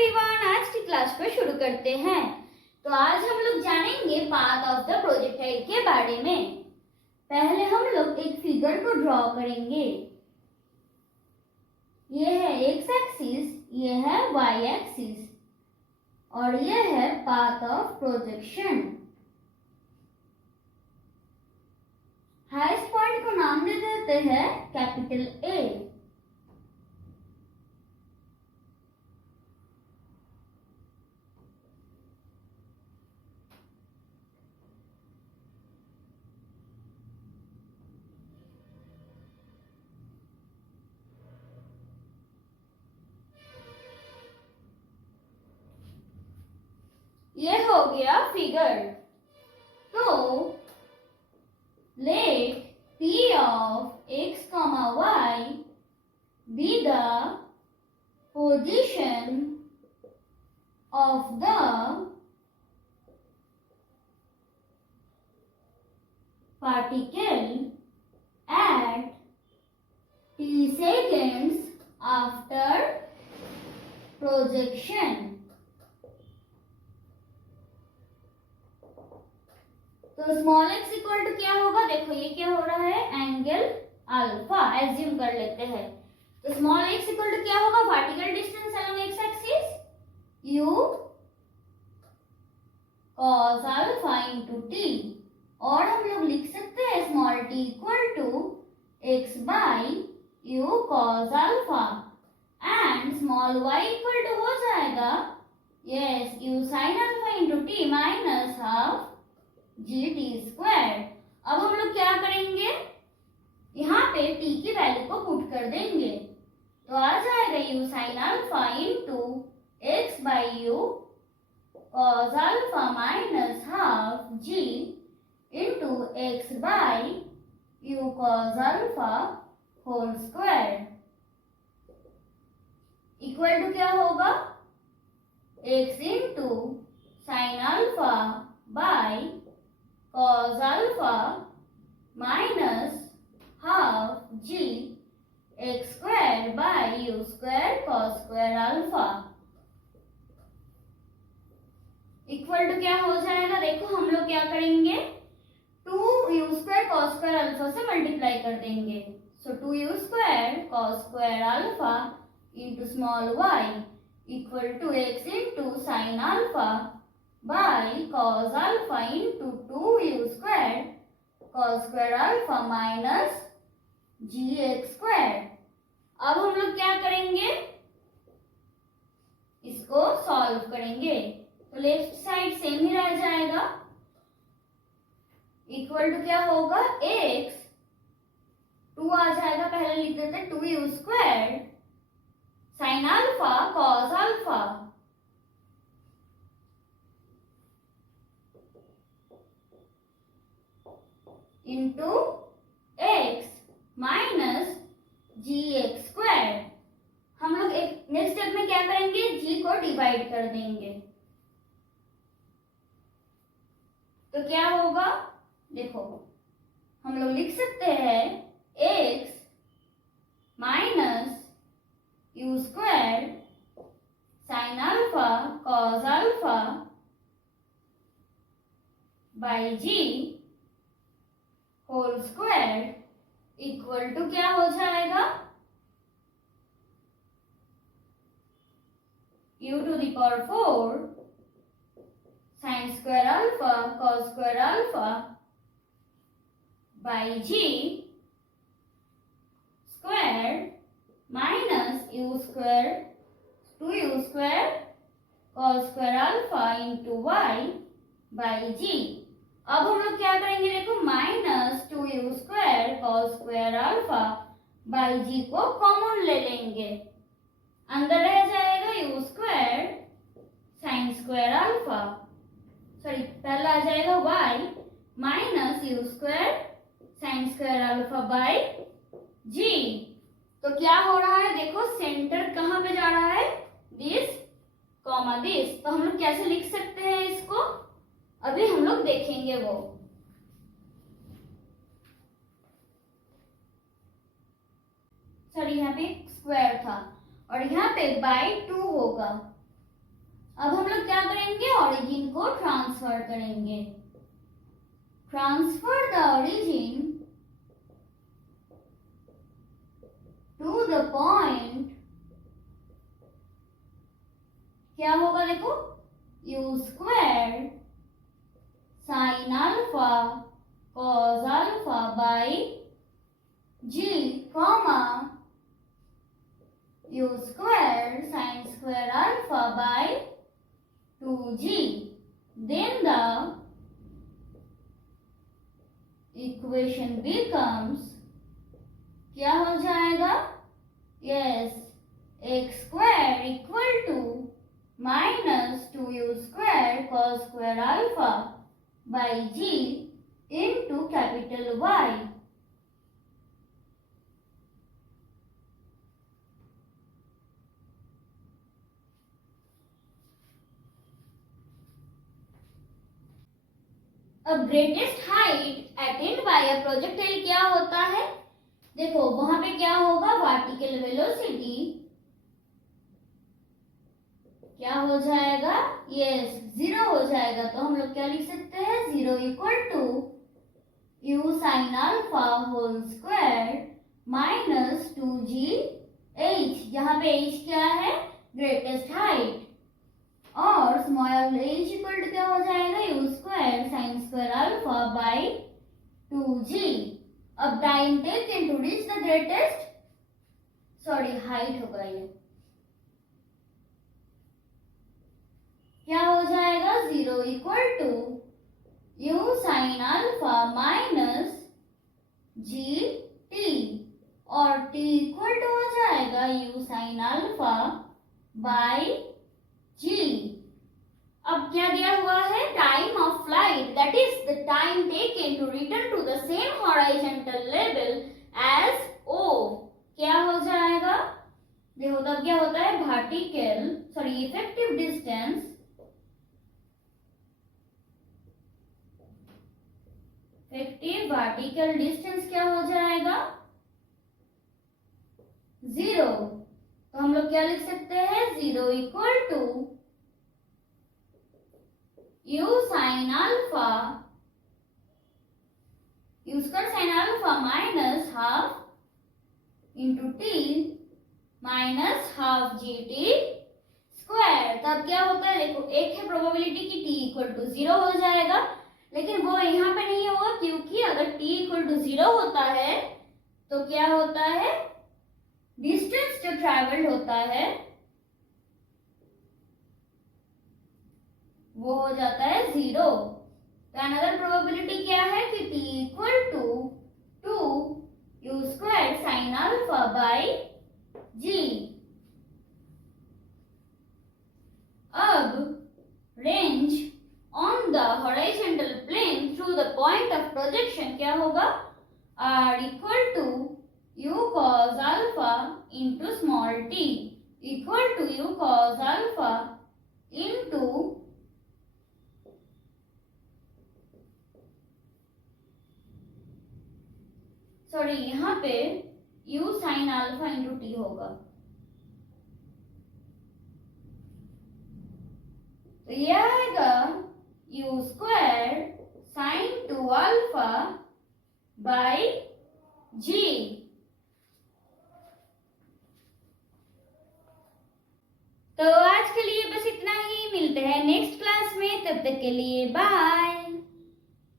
Everyone, आज की class को शुरू करते हैं। तो आज हम लोग जानेंगे पाथ ऑफ द प्रोजेक्टाइल के बारे में। पहले हम लोग एक फिगर को ड्रॉ करेंगे। ये है एक्स एक्सिस, ये है वाई एक्सिस और ये है path of projection. Highest point को नाम दे देते हैं कैपिटल ए। ये हो गया फिगर। तो late P of x, y be the position of the particle at t seconds after projection। तो स्मॉल एक्स इक्वल टू क्या होगा, देखो ये क्या हो रहा है, एंगल अल्फा एज्यूम कर लेते हैं। तो स्मॉल एक्स इक्वल टू क्या होगा, vertical distance along x axis u cos alpha into t, और हम लोग लिख सकते हैं small t equal to x by u cos alpha, and small y equal to हो जाएगा yes u sin alpha into t minus half g t square. अब हम लोग क्या करेंगे, यहाँ पे t की वैल्यू को पुट कर देंगे। तो आ जाएगा u sign alpha into x by u cos alpha minus half g into x by u cos alpha whole square equal to क्या होगा, x into sine alpha by cos alpha minus half g x square by u square cos square alpha equal to क्या हो जाएगा, देखो हम लोग क्या करेंगे, 2u square cos square alpha से मल्टीप्लाई कर देंगे। So 2u square cos square alpha into small y equal to x into sine alpha by cos alpha into 2u square cos square alpha minus g x square. अब हम लोग क्या करेंगे, इसको solve करेंगे। तो लेफ्ट साइड सेम ही रह जाएगा, इक्वल टू क्या होगा, x 2 आ जाएगा, पहले लिख देते 2u square sign alpha cos alpha into x minus g x square. हम लोग एक नेक्स्ट स्टेप में क्या करेंगे, g को डिवाइड कर देंगे। तो क्या होगा, देखो हम लोग लिख सकते हैं x minus u square sign alpha cos alpha by g whole square equal to क्या हो जाएगा, u to the power 4 sin square alpha cos square alpha by g square minus u square 2u square cos square alpha into y by g. अब हम लोग क्या करेंगे, देखो minus 2u square cos square alpha by g को common ले लेंगे, अंदर रह जाएगा u square sign square alpha, sorry पहला आ जाएगा y minus u square sign square alpha by g. तो क्या हो रहा है, देखो सेंटर कहाँ पे जा रहा है, दिस कॉमा दिस। तो हम लोग कैसे लिख सकते हैं इसको, अभी हम लोग देखेंगे वो। सॉरी यहाँ पे स्क्वायर था और यहाँ पे बाई 2 होगा, अब हम लोग क्या करेंगे, ओरिजिन को ट्रांसफर करेंगे। Transfer the origin to the point, क्या होगा देखो, u square sign alpha cos alpha by g comma u square sign square alpha by 2g, then the equation becomes, क्या हो जाएगा, yes, x square equal to minus 2u square cos square alpha by g into capital Y. अब greatest height attend bye a projectile क्या होता है, देखो वहां पे क्या होगा, वर्टिकल वेलोसिटी क्या हो जाएगा, यस 0 हो जाएगा। तो हम लोग क्या लिख सकते हैं, 0 equal to u sine alpha whole square minus 2g h, यहाँ पे h क्या है, ग्रेटेस्ट हाइट, और स्मॉल h इक्वल टू क्या हो जाएगा, u square sign square alpha by 2g। अब time taken to reach the greatest, sorry height होगा ये, क्या हो जाएगा, 0 equal to u sine alpha minus g t, और t इक्वल टू हो जाएगा u sine alpha by g. अब क्या दिया हुआ है, time of flight, that is the time taken to return to the same horizontal level as O, क्या हो जाएगा, देखो तब क्या होता है, vertical sorry effective distance effective vertical distance क्या हो जाएगा, 0। तो हम लोग क्या लिख सकते हैं, 0 equal to u sine alpha, u square sign alpha minus half into t minus half g t square. तब क्या होता है, देखो एक है प्रोबेबिलिटी कि टी इक्वल टू 0 हो जाएगा, लेकिन वो यहाँ पे नहीं होगा, क्योंकि अगर t इक्वल टू 0 होता है तो क्या होता है, डिस्टेंस जो ट्रैवल्ड होता है वो हो जाता है 0। तो अनदर प्रोबेबिलिटी क्या है कि t equal to 2 u square sign alpha by g. अब range on the horizontal plane through the point of projection क्या होगा, r equal to u cos alpha into small t equal to u cos alpha into sorry यहाँ पे u sign alpha into t होगा, तो ये आएगा u square sin 2 alpha by g. तो आज के लिए बस इतना ही, मिलते हैं नेक्स्ट क्लास में, तब तक के लिए बाय।